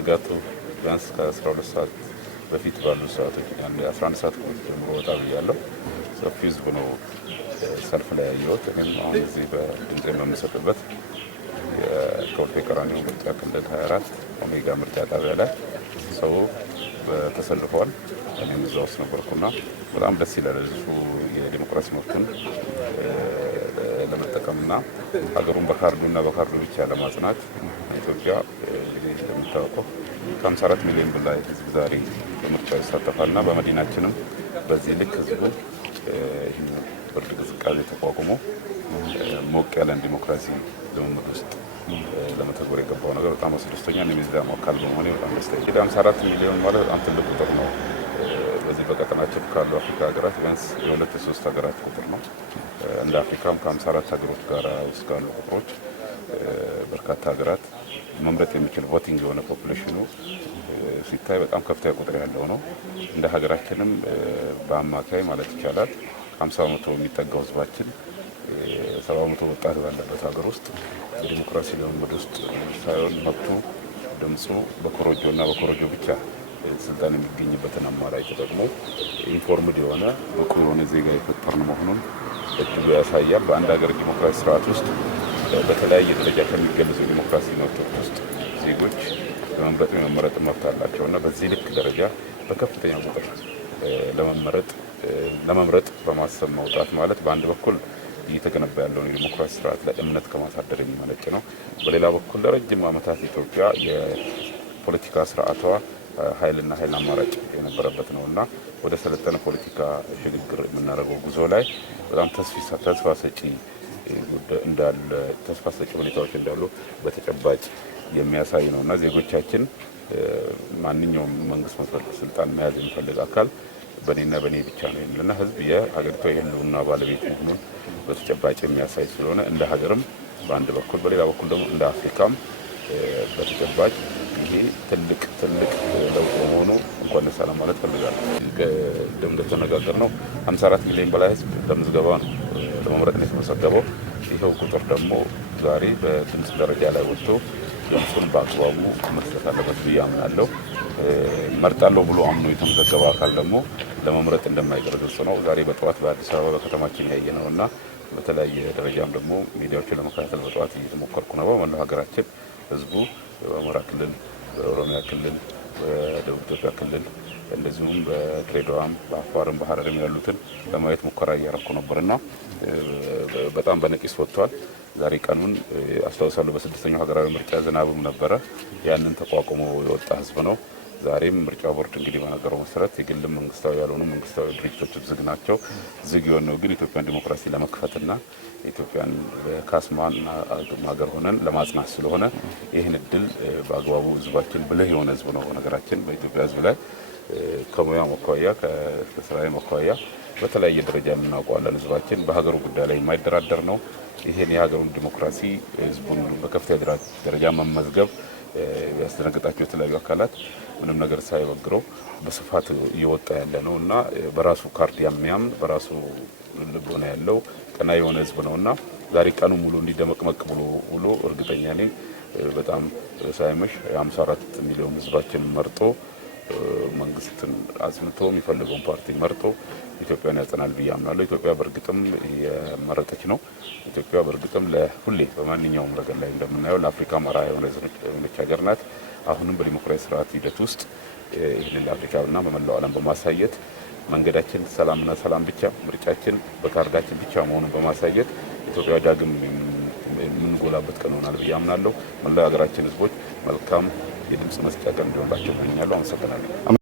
ከንጋቱ ቢያንስ ከ12 ሰዓት በፊት ባሉ ሰዓቶች 11 ሰዓት ጀምሮ ወጣ ብያለሁ። ሰፊ ህዝብ ነው ሰልፍ ላይ ያየሁት። እኔም አሁን እዚህ በድምጽ በምሰጥበት የኮልፌ ቀራኒዮ ምርጫ ክልል 24 ኦሜጋ ምርጫ ጣቢያ ላይ ሰው ተሰልፏል። እኔም እዛ ውስጥ ነበርኩና በጣም ደስ ይላል። ህዝቡ የዲሞክራሲ መብቱን ለመጠቀምና ሀገሩን በካርዱና በካርዱ ብቻ ለማጽናት ኢትዮጵያ እንግዲህ እንደምታውቀው ከ54 ሚሊዮን በላይ ህዝብ ዛሬ በምርጫው ይሳተፋልና በመዲናችንም በዚህ ልክ ህዝቡ ብርድ ቅዝቃዜ ተቋቁሞ ሞቅ ያለን ዲሞክራሲ ልምምድ ውስጥ ለመተግበር የገባው ነገር በጣም አስደስተኛል። እኔም የዛ አካል በመሆኔ በጣም ደስተኛ። 54 ሚሊዮን ማለት በጣም ትልቅ ቁጥር ነው። በዚህ በቀጠናችን ካሉ አፍሪካ ሀገራት ቢያንስ የሁለት የሶስት ሀገራት ቁጥር ነው። እንደ አፍሪካም ከ54 ሀገሮች ጋር ውስጥ ካሉ ቁጥሮች በርካታ ሀገራት መምረጥ የሚችል ቮቲንግ የሆነ ፖፑሌሽኑ ሲታይ በጣም ከፍተኛ ቁጥር ያለው ነው። እንደ ሀገራችንም በአማካይ ማለት ይቻላል 50 በመቶ የሚጠጋው ህዝባችን 70 በመቶ ወጣት ባለበት ሀገር ውስጥ የዲሞክራሲ ልምምድ ውስጥ ሳይሆን መብቱ ድምፁ በኮሮጆና በኮሮጆ ብቻ ስልጣን የሚገኝበትን አማራጭ ተጠቅሞ ኢንፎርምድ የሆነ ብቁ የሆነ ዜጋ የፈጠርን መሆኑን እጅጉ ያሳያል። በአንድ ሀገር ዲሞክራሲ ስርዓት ውስጥ በተለያየ ደረጃ ከሚገለጹ የዲሞክራሲ መብቶች ውስጥ ዜጎች ለመምረጥ የመመረጥ መብት አላቸው እና በዚህ ልክ ደረጃ በከፍተኛ ቁጥር ለመምረጥ በማሰብ መውጣት ማለት በአንድ በኩል እየተገነባ ያለውን የዲሞክራሲ ስርዓት ላይ እምነት ከማሳደር የሚመነጭ ነው። በሌላ በኩል ለረጅም ዓመታት ኢትዮጵያ የፖለቲካ ስርዓቷ ኃይልና ኃይል አማራጭ የነበረበት ነው እና ወደ ሰለጠነ ፖለቲካ ሽግግር የምናደርገው ጉዞ ላይ በጣም ተስፋ ሰጪ እንዳለ ተስፋ ሰጪ ሁኔታዎች እንዳሉ በተጨባጭ የሚያሳይ ነው እና ዜጎቻችን ማንኛውም መንግስት ስልጣን መያዝ የሚፈልግ አካል በእኔና በእኔ ብቻ ነው የሚልና ህዝብ የሀገሪቷ የህልውና ባለቤት መሆኑን በተጨባጭ የሚያሳይ ስለሆነ እንደ ሀገርም በአንድ በኩል በሌላ በኩል ደግሞ እንደ አፍሪካም በተጨባጭ ይሄ ትልቅ ለውጥ በመሆኑ እንኳን ደስ አለን ማለት ፈልጋለሁ። እንደተነጋገርነው 54 ሚሊዮን በላይ ህዝብ ለምዝገባ ነው ለመምረጥ ነው የተመዘገበው። ይኸው ቁጥር ደግሞ ዛሬ በድምፅ ደረጃ ላይ ወጥቶ ድምፁን በአግባቡ መስጠት አለበት ብዬ አምናለሁ። መርጣለሁ ብሎ አምኖ የተመዘገበ አካል ደግሞ ለመምረጥ እንደማይቀር ግልጽ ነው። ዛሬ በጠዋት በአዲስ አበባ በከተማችን ያየ ነው እና በተለያየ ደረጃም ደግሞ ሚዲያዎችን ለመከታተል በጠዋት እየተሞከርኩ ነው። በመላው ሀገራችን ህዝቡ በአማራ ክልል፣ በኦሮሚያ ክልል፣ በደቡብ ኢትዮጵያ ክልል እንደዚሁም በድሬዳዋም በአፋርም በሀረርም ያሉትን ለማየት ሙከራ እያረኩ ነበርና በጣም በነቂስ ወጥቷል። ዛሬ ቀኑን አስታውሳለሁ። በስድስተኛው ሀገራዊ ምርጫ ዝናብም ነበረ። ያንን ተቋቁሞ የወጣ ህዝብ ነው። ዛሬም ምርጫ ቦርድ እንግዲህ በነገረው መሰረት የግልም መንግስታዊ ያልሆኑ መንግስታዊ ድርጅቶች ዝግ ናቸው። ዝግ የሆነው ግን ኢትዮጵያን ዲሞክራሲ ለመክፈትና ኢትዮጵያን በካስማን ሀገር ሆነን ለማጽናት ስለሆነ ይህን እድል በአግባቡ ህዝባችን ብልህ የሆነ ህዝብ ነው። ነገራችን በኢትዮጵያ ህዝብ ላይ ከሙያ መኳያ ከስራዊ መኳያ በተለያየ ደረጃ እናውቀዋለን። ህዝባችን በሀገሩ ጉዳይ ላይ የማይደራደር ነው። ይሄን የሀገሩን ዲሞክራሲ ህዝቡን በከፍተኛ ደረጃ መመዝገብ ያስደነገጣቸው የተለያዩ አካላት ምንም ነገር ሳይበግረው በስፋት እየወጣ ያለ ነው እና በራሱ ካርድ የሚያምን በራሱ ልቦና ያለው ቀና የሆነ ህዝብ ነው እና ዛሬ ቀኑ ሙሉ እንዲደመቅመቅ ብሎ እርግጠኛ ነኝ በጣም ሳይመሽ 54 ሚሊዮን ህዝባችን መርጦ መንግስትን አጽንቶ የሚፈልገውን ፓርቲ መርጦ ኢትዮጵያን ያጸናል ብዬ አምናለሁ። ኢትዮጵያ በእርግጥም የመረጠች ነው። ኢትዮጵያ በእርግጥም ለሁሌ በማንኛውም ረገድ ላይ እንደምናየው ለአፍሪካ አርአያ የሆነች ሀገር ናት። አሁንም በዲሞክራሲ ስርዓት ሂደት ውስጥ ይህንን ለአፍሪካና በመላው ዓለም በማሳየት መንገዳችን ሰላምና ሰላም ብቻ፣ ምርጫችን በካርዳችን ብቻ መሆኑን በማሳየት ኢትዮጵያ ዳግም የምንጎላበት ቀን ይሆናል ብዬ አምናለሁ። መላው ሀገራችን ህዝቦች መልካም የድምጽ መስጫ ቀን እንዲሆንላቸው እመኛለሁ። አመሰግናለሁ።